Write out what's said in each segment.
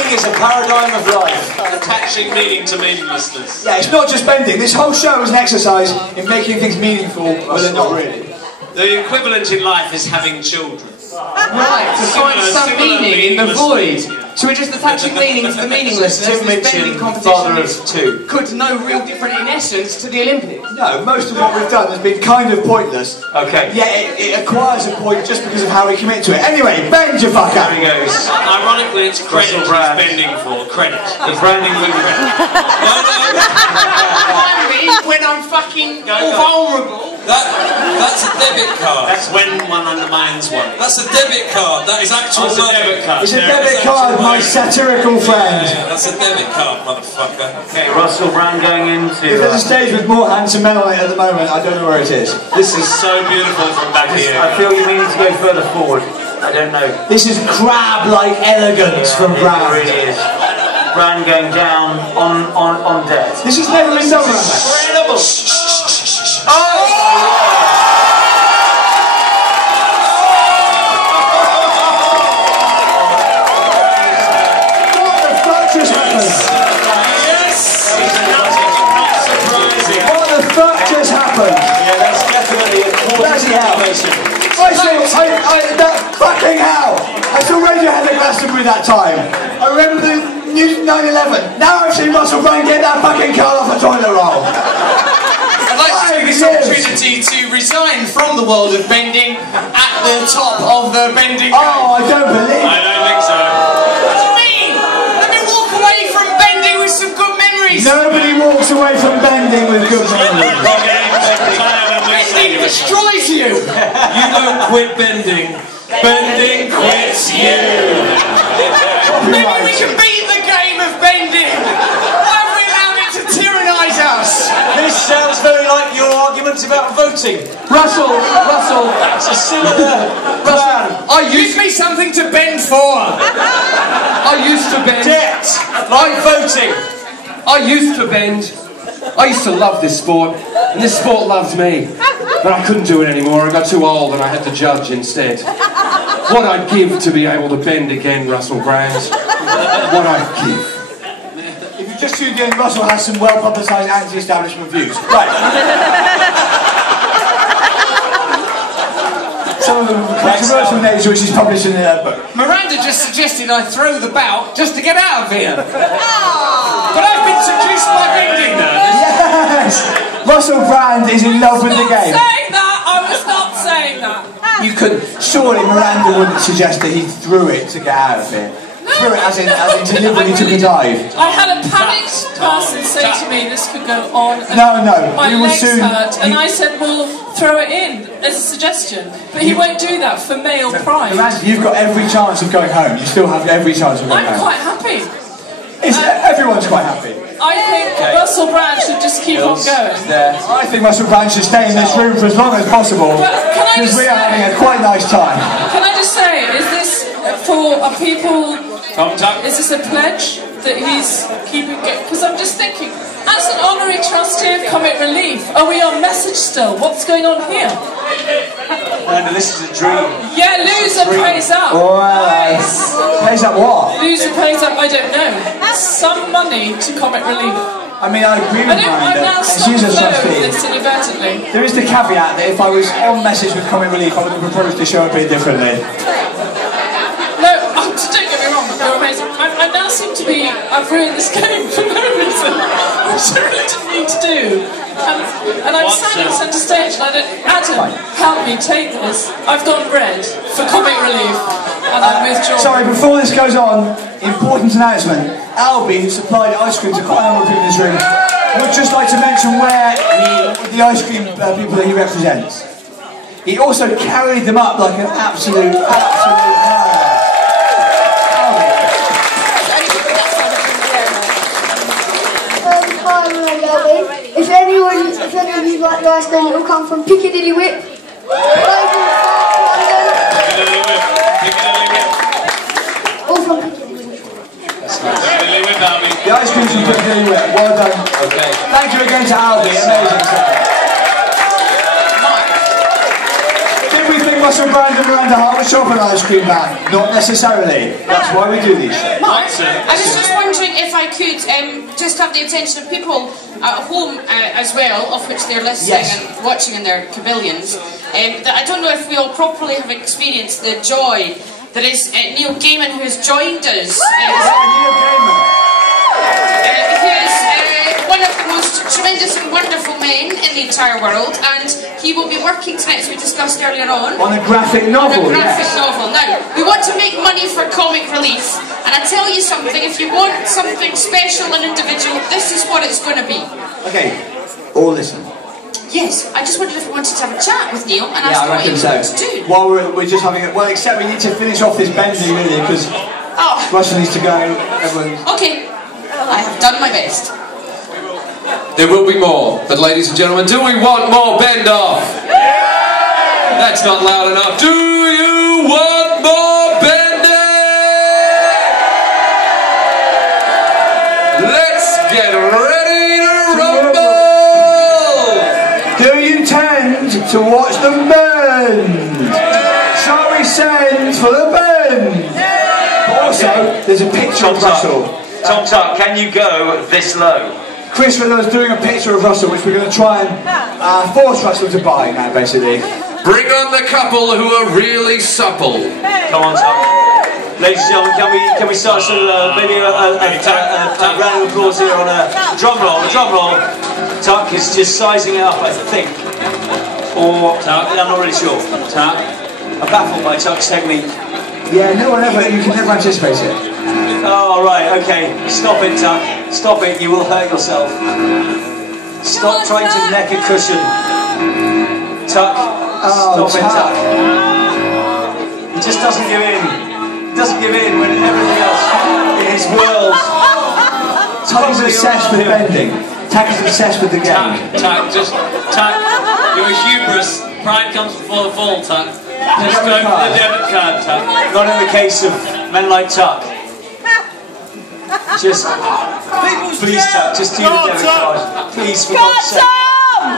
Bending is a paradigm of life. Attaching meaning to meaninglessness. Yeah, it's not just bending. This whole show is an exercise in making things meaningful, but they're not really. The equivalent in life is having children. Right, to find some meaning in the void. So we're just attaching meaning to the meaninglessness. Tim Minchin, father of two. Could no real different in essence to the Olympics. No, most of what we've done has been kind of pointless. Okay. Yet it acquires a point just because of how we commit to it. Anyway, bend your fucker. There he goes. Ironically, it's credit he's bending for. Credit. He's branding with credit. When I'm fucking vulnerable. That's a debit card. That's when one undermines one. That's a debit card. That is actual money. Debit card. It's a debit card, my satirical friend. Yeah, that's a debit card, motherfucker. Okay, Russell Brand going into... If there's a stage with more handsome men on it at the moment, I don't know where it is. This is so beautiful from back here. I feel you need to go further forward. I don't know. This is crab-like elegance from Brand. It really is. Brand going down on debt. This is never been done. Incredible. That fucking hell! I saw Radiohead at Glastonbury that time. I remember the news 9/11. Now I've seen Russell Brand get that fucking car off a toilet roll. I'd like to take this opportunity to resign from the world of bending at the top of the bending. Oh, I don't believe it. I don't think so. What do you mean? Let me walk away from bending with some good memories. Nobody walks away from bending with good memories. Bending destroys you. You don't quit bending. Bending quits you. Maybe we can beat the game of bending. Why have we allowed it to tyrannise us? This sounds very like your arguments about voting. Russell, It's a similar plan. Give me something to bend for. I used to bend. Debt, like voting. I used to bend. I used to love this sport, and this sport loved me. But I couldn't do it anymore. I got too old and I had to judge instead. What I'd give to be able to bend again, Russell Brand. What I'd give. If you just tuned in, Russell has some well-publicised anti-establishment views. Right. Some of them controversial nature, which is published in a book. Miranda just suggested I throw the bout just to get out of here. But I've been seduced by bending. Yes! Russell Brand is in love with the game. I was not saying that. You could, surely Miranda wouldn't suggest that he threw it to get out of here. Threw it as in deliberately took a dive. I had a panicked person say to me this could go on and No, my we will legs soon, hurt, and I said, well, throw it in as a suggestion. But he won't do that for male pride. Miranda, you've got every chance of going home. You still have every chance of going home. I'm quite happy. Everyone's quite happy. I think Russell Brand should just keep on going. I think Russell Brand should stay in this room for as long as possible, because we are having a quite nice time. Can I just say, is this for people... Thom, is this a pledge that he's keeping going? Because I'm just thinking, as an honorary trustee of Comic Relief, are we on message still? What's going on here? Miranda, this is a dream. Yeah, loser pays up. Nice. Pays up what? Loser pays up, I don't know. Some money to Comic Relief. I mean, I agree with I've now stopped she's a flow trustee. this inadvertently. There is the caveat that if I was on message with Comic Relief, I would have approached the show a bit differently. No, don't get me wrong, you're amazing. I now seem to be... I've ruined this game for no reason, which I really didn't need to do. And I'm standing centre stage and I don't... Adam, help me take this. I've gone red for Comic Relief and I'm withdrawing. Sorry, before this goes on, important announcement. Albie, who supplied ice cream to quite a number of people in this room, would just like to mention where the ice cream people that he represents. He also carried them up like an absolute If any of you like rice, then it will come from Piccadilly Whip. All from Piccadilly Whip. The ice cream's from Piccadilly Whip. Well done. Okay. Thank you again to Albie. Amazing stuff. Did we think Russell Brand and Miranda Hart would shop an ice cream man. Not necessarily. That's why we do these shows. Mark, I was just wondering if I could just have the attention of people at home as well, of which they're listening and watching in their pavilions. That I don't know if we all properly have experienced the joy that is Neil Gaiman, who has joined us. Neil Gaiman. He is one of the most tremendous and wonderful men in the entire world, and he will be working tonight, as we discussed earlier on a graphic novel. On a graphic novel. Now, we want to make money for comic relief, and I tell you something, if you want something special and individual, this is what it's going to be. Okay, all listen. Yes, I just wondered if we wanted to have a chat with Neil and ask I him what he reckon wanted to do. While we're just having it, well, except we need to finish off this bending, really, because Russell needs to go. Okay, I have done my best. There will be more, but ladies and gentlemen, do we want more bend off? That's not loud enough. Do you want more bending? Let's get ready to rumble! Do you tend to watch them bend? Shall we send for the bend? But also, there's a picture of Russell. Tom Tuck, can you go this low? Chris was doing a picture of Russell, which we're going to try and force Russell to buy now, basically. Bring on the couple who are really supple. Come on, Tuck. Ladies and gentlemen, can we start sort of maybe a round of applause here on a drum roll? A drum roll. Tuck is just sizing it up, I think. Or Tuck, I'm not really sure. Tuck. I'm baffled by Tuck's technique. Yeah, you can never anticipate it. Oh, right, okay. Stop it, Tuck. Stop it, you will hurt yourself. Stop trying to neck a cushion. Tuck. Stop it, Tuck. He just doesn't give in. He doesn't give in when everything else in his world. Tuck is obsessed with bending. Tuck is obsessed with the game. Tuck, you're a hubris. Pride comes before the fall, Tuck. Just go for the debit card, Tuck. Not in the case of men like Tuck. Just, please, Tuck, just do the debit card. Please, for God's sake.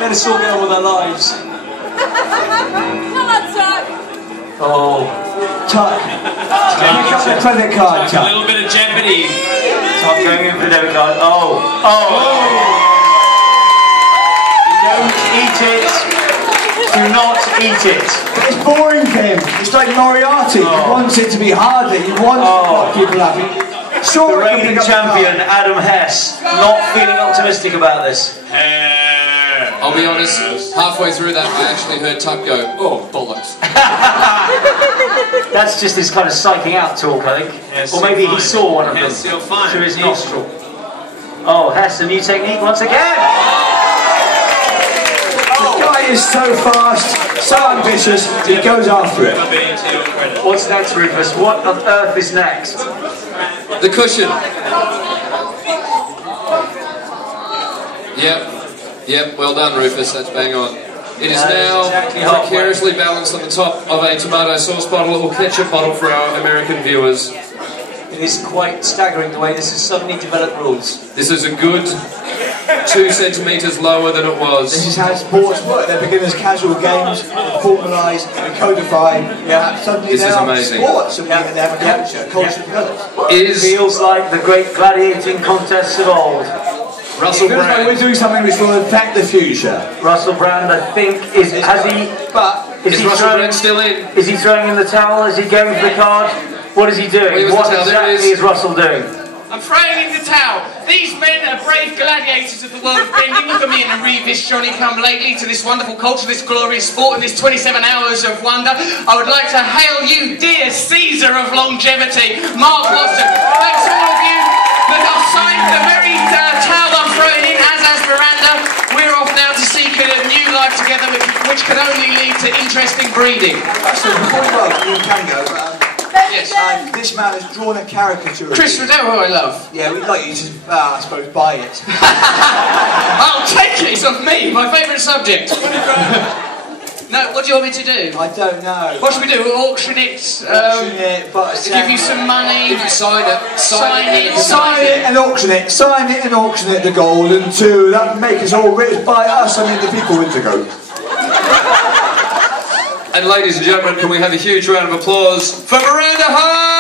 Let us all get on with our lives. Come on, Tuck. Oh. Tuck. Pick up the credit card, Tuck. A little bit of jeopardy. Tuck going in for the debit card. Oh. Don't eat it. Do not eat it. It's boring for him. It's like Moriarty. He wants it to be harder. He wants to keep people happy. Sure, the reigning champion, Adam Hess, not feeling optimistic about this. I'll be honest, halfway through that I actually heard Tuck go, oh, bollocks. That's just his kind of psyching out talk, I think. Yes, or maybe he saw one of them through his nostril. Oh, Hess, a new technique once again! The guy is so fast, so ambitious, he goes after it. What's next, Rufus? What on earth is next? The cushion. Yep, well done, Rufus, that's bang on. It is now precariously balanced on the top of a tomato sauce bottle or ketchup bottle for our American viewers. It is quite staggering the way this has suddenly developed rules. This is a good 2 centimetres lower than it was. This is how sports work. They begin as casual games, formalise, and codify. Suddenly this they is are amazing. sports, and they have a culture develops. It feels like the great gladiating contests of old. Russell Brand. Like we're doing something which will affect the future. Russell Brand, I think, is Russell Brand still in? Is he throwing in the towel? Is he going for the card? What is he doing? What exactly is Russell doing? I'm throwing in the towel. These men are brave gladiators of the world of bending. Look at me in a Revis Johnny come lately to this wonderful culture, this glorious sport, and this 27 hours of wonder. I would like to hail you, dear Caesar of longevity, Mark Watson. Thanks to all of you that have signed the very towel I'm throwing in, as Miranda. We're off now to seek a new life together, which can only lead to interesting breeding. So before you can go. Yes. This man has drawn a caricature of Chris Riddell, who I love. Yeah, we'd like you to, I suppose, buy it. I'll take it, it's of me, my favourite subject. No, what do you want me to do? I don't know. What should we do? Auction it? Auction it, but give you some money. If you sign it. Sign it and auction it. Sign it and auction it, the golden two. That make us all rich. Buy us, I mean the people Indigo. And ladies and gentlemen, can we have a huge round of applause for Miranda Hart?